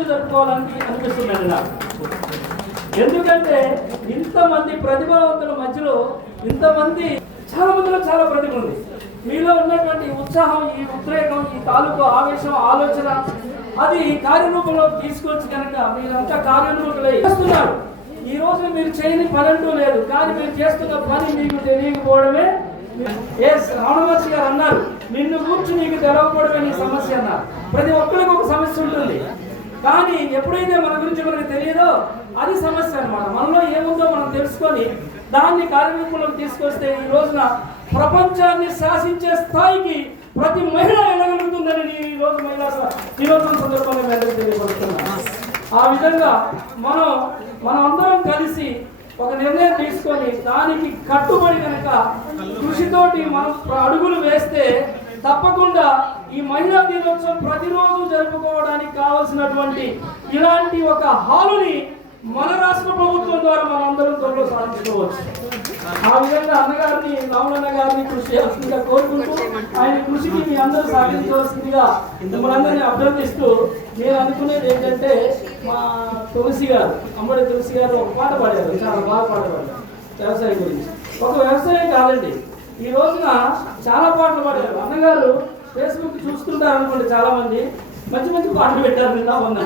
ప్రతిరోజు జరుపుకోవాలని అనిపిస్తుందండి నాకు. ఎందుకంటే ఇంతమంది ప్రతిభావంతుల మధ్యలో ఇంతమంది చాలా మందిలో చాలా ప్రతిభ ఉంది. మీలో ఉన్నటువంటి ఉత్సాహం, ఈ ఉద్రేకం, ఈ తాలూకు ఆవేశం, ఆలోచన అది కార్యరూపంలో తీసుకొచ్చి కనుక మీరంతా కార్యరూపంలో చేస్తున్నారు. ఈ రోజు మీరు చేయని పని అంటూ లేదు, కానీ మీరు చేస్తున్న పని మీకు తెలియకపోవడమే. రావణమహర్షి గారు అన్నారు, నిన్ను కూర్చు నీకు తెలవకపోవడమే నీ సమస్య అన్నారు. ప్రతి ఒక్కరికి ఒక సమస్య ఉంటుంది, కానీ ఎప్పుడైతే మన గురించి మనకు తెలియదో అది సమస్య అన్నమాట. మనలో ఏముందో మనం తెలుసుకొని దాన్ని కార్యరూపంలోకి తీసుకొస్తే ఈ రోజున ప్రపంచాన్ని శాసించే స్థాయికి ప్రతి మహిళ వెళ్ళగలుగుతుందని ఈ రోజు మహిళా దినోత్సవం సందర్భంగా మేము తెలియపడుతున్నాం. ఆ విధంగా మనమందరం కలిసి ఒక నిర్ణయం తీసుకొని దానికి కట్టుబడి కనుక కృషితోటి మనం అడుగులు వేస్తే తప్పకుండా ఈ మహిళా దినోత్సవం ప్రతిరోజు జరుపుకోవడానికి కావలసినటువంటి ఇలాంటి ఒక హాలుని మన రాష్ట్ర ప్రభుత్వం ద్వారా మనం అందరం త్వరలో సాధించుకోవచ్చు. ఆ విధంగా అన్నగారిని, రామలన్న గారిని కృషి చేయాల్సిందిగా కోరుకుంటూ ఆయన కృషికి మీ అందరూ సాధించవలసిందిగా మిమ్మల్ని అభ్యర్థిస్తూ నేను అనుకునేది ఏంటంటే, మా తులసి గారు, అమ్మడి తులసి గారు ఒక పాట పాడారు, చాలా బాగా పాట పాడారు వ్యవసాయం గురించి. ఒక వ్యవసాయం కాదండి, ఈ రోజున చాలా పాటలు పాడారు. అన్నగారు ఫేస్బుక్ చూస్తుంటారు అనుకోండి, చాలా మంది మంచి మంచి పాటలు పెట్టారు. నిన్న మొన్న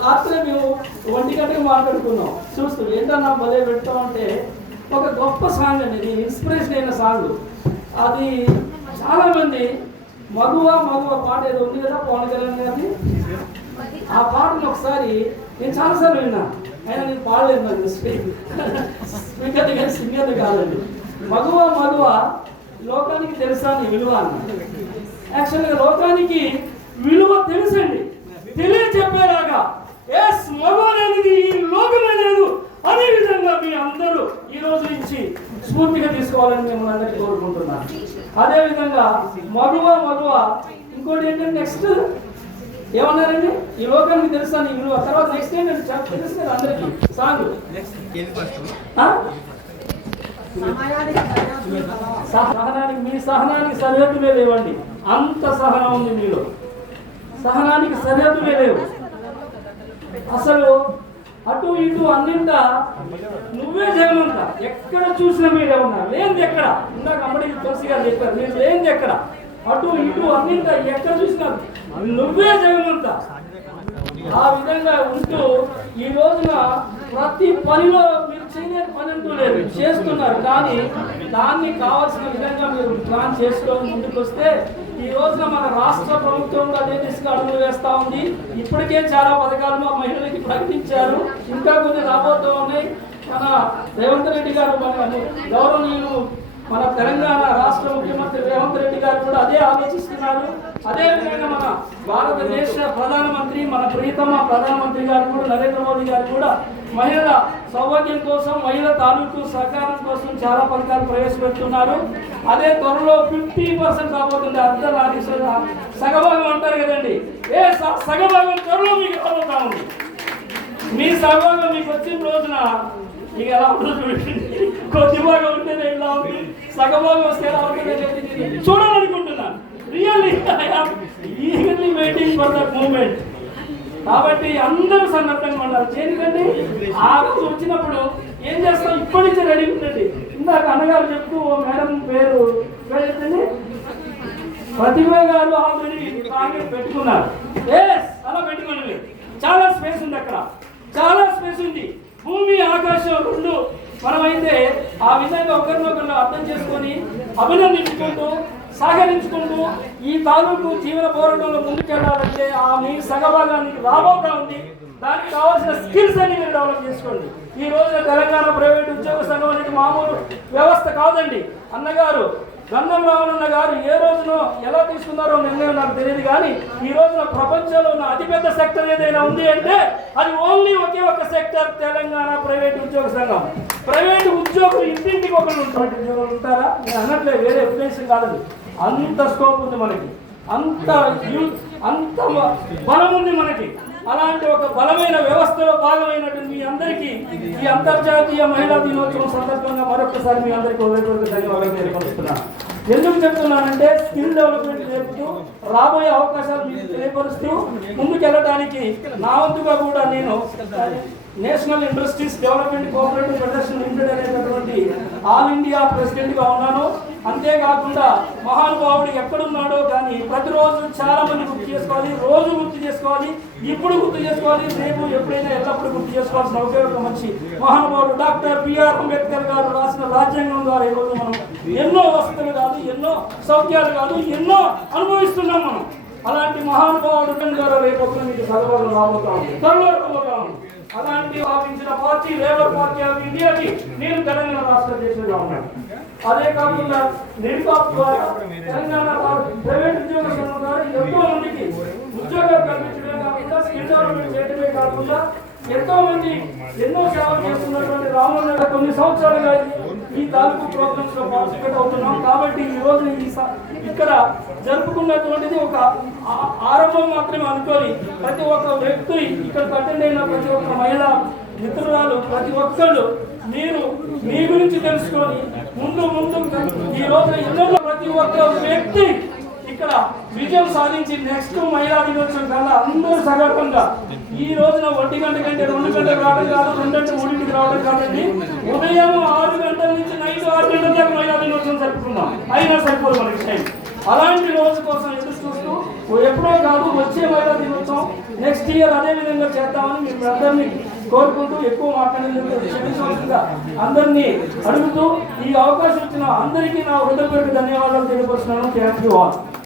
రాత్రి మేము 1 గంటకి మాట్లాడుకున్నాం చూస్తూ, ఏంటన్నా భలే పెడతా ఉంటే ఒక గొప్ప సాంగ్ అండి, ఇది ఇన్స్పిరేషన్ అయిన సాంగ్. అది చాలా మంది మగువ పాట ఏదో ఉంది కదా పవన్ కళ్యాణ్ గారిని, ఆ పాటను ఒకసారి నేను చాలాసార్లు విన్నా, అయినా నేను పాడలేదు, మరి స్పీకర్ కానీ సింగర్ కాదండి. మగువ లోకానికి తెలుసా నీ విలువ అన్న. యాక్చువల్గా లోకానికి విలువ తెలుసండి, తెలియచెప్పేలాగా ఎస్ మగువ అనేది ఈ లోకమే లేదు అనే విధంగా మీ అందరూ ఈ రోజు నుంచి స్ఫూర్తిగా తీసుకోవాలని మిమ్మల్ని అందరికీ కోరుకుంటున్నాను. అదేవిధంగా మగువ ఇంకోటి ఏంటంటే నెక్స్ట్ ఏమన్నారండి, ఈ లోకానికి తెలుసా నీ విలువ. తర్వాత నెక్స్ట్ ఏంటంటే తెలుసు కదా అందరికీ సాంగ్, సహనానికి, మీ సహనానికి సరిహద్దులే లేవండి, అంత సహనం ఉంది మీలో, సహనానికి సరిహద్దులే లేవు. అసలు అటు ఇటు అన్నింటా నువ్వే జగమంత, ఎక్కడ చూసినా మీరే ఉన్నారు, లేనిది ఎక్కడ. ఇందాక అమ్మడి తులసి గారు చెప్పారు, మీరు లేనిది ఎక్కడ, అటు ఇటు అన్నింటా ఎక్కడ చూసినా నువ్వే జగమంత. ఆ విధంగా ఉంటూ ఈ రోజున ప్రతి పనిలో మీరు చేయలేని పని అంటూ లేదు, చేస్తున్నారు. కానీ దాన్ని కావాల్సిన విధంగా మీరు ప్లాన్ చేసుకొని ముందుకు వస్తే ఈ రోజున మన రాష్ట్ర ప్రభుత్వం అదే దిశగా అడుగులు వేస్తూ ఉంది. ఇప్పటికే చాలా పథకాలు మా మహిళలకి ప్రకటించారు, ఇంకా కొన్ని రాబోతూ ఉన్నాయి. మన రేవంత్ రెడ్డి గారు, మన గౌరవనీయులు, మన తెలంగాణ రాష్ట్ర ముఖ్యమంత్రి రేవంత్ రెడ్డి గారు కూడా అదే ఆలోచిస్తున్నారు. అదేవిధంగా మన భారతదేశ ప్రధానమంత్రి, మన ప్రియతమ ప్రధానమంత్రి గారు కూడా, నరేంద్ర మోదీ గారు కూడా మహిళల సౌభాగ్యం కోసం, మహిళల తాలూకు సహకారం కోసం చాలా పథకాలు ప్రవేశపెడుతున్నారు. అదే త్వరలో 50% రాబోతుంది, అర్ధనారీశ్వర సగభాగం అంటారు కదండి, సగభాగం త్వరలో మీకు రాబోతా ఉంది. మీ సగభాగం మీకు వచ్చిన రోజున ఇక ఎలా ఉంటుంది, కొద్ది భాగం ఉంటేనే ఇలా ఉంది, సగభాగం వస్తే ఎలా ఉంటుంది చూడాలనుకుంటున్నాను. Really I am eagerly waiting for that moment. కాబట్టి అందరూ సన్నద్ధంగా ఉండాలి. ఎందుకంటే ఆ రోజు వచ్చినప్పుడు ఏం చేస్తాం, ఇప్పటి నుంచి రెడీ ఉండండి. ఇందాక అన్నగారు చెప్తూ మేడం పేరు ఏంటండి, ప్రతిభ గారు ఆల్రెడీ టార్గెట్ పెట్టుకున్నారు. అలా పెట్టుకోండి, చాలా స్పేస్ ఉంది అక్కడ, చాలా స్పేస్ ఉంది. భూమి ఆకాశం రెండు మనమైతే ఆ విధంగా ఒకరినొకరు అర్థం చేసుకొని అభినందించుకుంటూ సహకరించుకుంటూ ఈ తాలూకు జీవన పోరాటంలో ముందుకెళ్ళాలంటే ఆ మీ సగభాగానికి రాబోతా ఉంది. దానికి కావాల్సిన స్కిల్స్ అన్ని మీరు డెవలప్ చేసుకోండి. ఈ రోజున తెలంగాణ ప్రైవేట్ ఉద్యోగ సంఘం అనేది మామూలు వ్యవస్థ కాదండి. అన్నగారు గంధం రామన్న గారు ఏ రోజునో ఎలా తీసుకున్నారో నిర్ణయం నాకు తెలియదు, కానీ ఈ రోజున ప్రపంచంలో ఉన్న అతిపెద్ద సెక్టర్ ఏదైనా ఉంది అంటే అది ఓన్లీ ఒకే ఒక సెక్టర్, తెలంగాణ ప్రైవేట్ ఉద్యోగ సంఘం. ప్రైవేట్ ఉద్యోగులు ఇంటింటికి ఒకరు ఉంటారా, నేను అన్నట్లేదు, వేరే ఉద్దేశం కాదండి. అంత స్కోప్ ఉంది మనకి, అంత బలం ఉంది మనకి. అలాంటి ఒక బలమైన వ్యవస్థలో భాగమైనటువంటి మీ అందరికీ ఈ అంతర్జాతీయ మహిళా దినోత్సవం సందర్భంగా మరొకసారి మీ అందరికీ హృదయపూర్వక ధన్యవాదాలు తెలియపరుస్తున్నాను. ఎందుకు చెప్తున్నానంటే స్కిల్ డెవలప్మెంట్ నేర్పుతూ రాబోయే అవకాశాలు మీకు తెలియపరుస్తూ ముందుకెళ్ళడానికి నా వంతుగా కూడా నేను national industries development cooperative federation limited అనేటటువంటి ఆల్ ఇండియా ప్రెసిడెంట్గా ఉన్నాను. అంతేకాకుండా మహానుభావుడు ఎక్కడున్నాడో కానీ ప్రతిరోజు చాలా మంది గుర్తు చేసుకోవాలి, రోజు గుర్తు చేసుకోవాలి, ఇప్పుడు గుర్తు చేసుకోవాలి, రేపు ఎప్పుడైనా ఎల్లప్పుడూ గుర్తు చేసుకోవాల్సిన ఉపయోగం మంచి మహానుభావుడు డాక్టర్ బిఆర్ అంబేద్కర్ గారు రాసిన రాజ్యాంగం ద్వారా ఈరోజు మనం ఎన్నో వసతులు కాదు, ఎన్నో సౌఖ్యాలు కాదు, ఎన్నో అనుభవిస్తున్నాం మనం. అలాంటి మహానుభావుడు గారు రేపు మీకు చదవడం రాబోతా ఉంది, త్వరలో రాబోతా ఉంది. అలాంటి స్థాపించిన పార్టీ లేబర్ పార్టీ ఆఫ్ ఇండియాకి నేను తెలంగాణ రాష్ట్ర అధ్యక్షుడిగా ఉన్నాను. అదే కాకుండా నిర్మాప్ ద్వారా తెలంగాణ ప్రైవేట్ ఉద్యోగస్తుల ద్వారా ఎంతో మందికి ఉద్యోగాలు కల్పించడమే కాకుండా స్కిల్ డెవలప్మెంట్ చేయడమే కాకుండా ఎంతో మంది ఎన్నో సేవలు చేస్తున్నటువంటి రామోహన్ కొన్ని సంవత్సరాలుగా ఈ తాలూకు ప్రోగ్రామ్స్ లో పార్టిసిపేట్ అవుతున్నాం. కాబట్టి ఈ రోజు ఇక్కడ జరుపుకున్నటువంటిది ఒక ఆరంభం మాత్రమే అనుకోని ప్రతి ఒక్క వ్యక్తి ఇక్కడ అటెండ్ అయిన ప్రతి ఒక్క మహిళ మిత్రురాలు ప్రతి ఒక్కళ్ళు మీరు మీ గురించి తెలుసుకొని ముందు ఈ రోజు ఎన్నో ప్రతి ఒక్క వ్యక్తి ఇక్కడ విజయం సాధించి నెక్స్ట్ మహిళా దినోత్సవం కల్లా అందరూ సగర్వంగా ఈ రోజున 1 గంట కంటే 2 గంటలకు రావడం కాదు, 2 గంటల 3కి రావడం కాదండి. ఉదయం 6 గంటల నుంచి నైట్ 6 గంటల దాకా మహిళా దినోత్సవం జరుపుకుందాం. అయినా సరిపోదు మనకి టైం. అలాంటి రోజు కోసం ఎదురు చూస్తూ ఎప్పుడో కాదు వచ్చే మహిళా దినోత్సవం నెక్స్ట్ ఇయర్ అదే విధంగా చేద్దామని మీరు అందరినీ కోరుకుంటూ ఎక్కువ మాట్లాడేందుకు అందరినీ అడుగుతూ ఈ అవకాశం ఇచ్చిన అందరికీ నా హృదయపూర్వక ధన్యవాదాలు తెలియపరుస్తున్నాను. Thank you all.